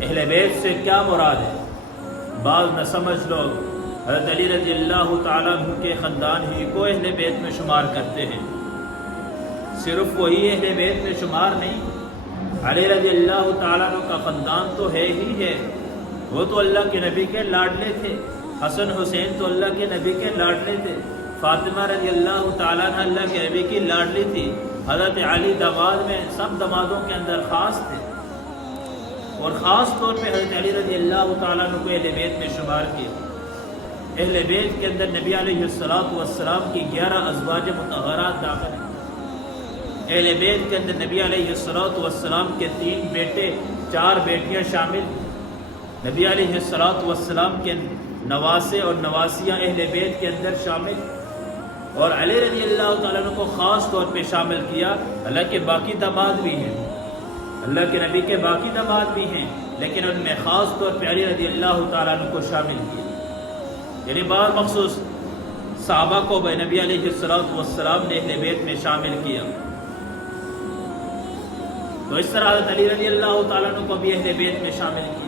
اہل بیت سے کیا مراد ہے؟ بعض نہ سمجھ لوگ حضرت علی رضی اللہ تعالیٰ عنہ کے خاندان ہی کو اہل بیت میں شمار کرتے ہیں۔ صرف وہی اہل بیت میں شمار نہیں، علی رضی اللہ تعالیٰ عنہ کا خاندان تو ہے ہی ہے، وہ تو اللہ کے نبی کے لاڈلے تھے، حسن حسین تو اللہ کے نبی کے لاڈلے تھے، فاطمہ رضی اللہ تعالیٰ عنہ اللہ کے نبی کی لاڈلی تھی، حضرت علی داماد میں سب دامادوں کے اندر خاص تھے، اور خاص طور پہ حضرت علی رضی اللہ تعالیٰ عنہ کو اہل بیت میں شمار کیا۔ اہل بیت کے اندر نبی علیہ السلام کی 11 ازواج مطہرات داخل ہیں۔ اہل بیت کے اندر نبی علیہ السلام کے 3 بیٹے 4 بیٹیاں شامل، نبی علیہ السلام کے نواسے اور نواسیاں اہل بیت کے اندر شامل، اور علی رضی اللہ تعالیٰ عنہ کو خاص طور پہ شامل کیا۔ اللہ کے باقی داماد بھی ہیں، اللہ کے نبی کے باقی داماد بھی ہیں، لیکن ان میں خاص طور پہ علی رضی اللہ تعالیٰ عنہ کو شامل کیا، یعنی بعض مخصوص صحابہ کو نبی علیہ السلام نے اہل بیت میں شامل کیا۔ تو اس طرح حضرت علی رضی اللہ تعالیٰ عنہ کو بھی اہل بیت میں شامل کیا۔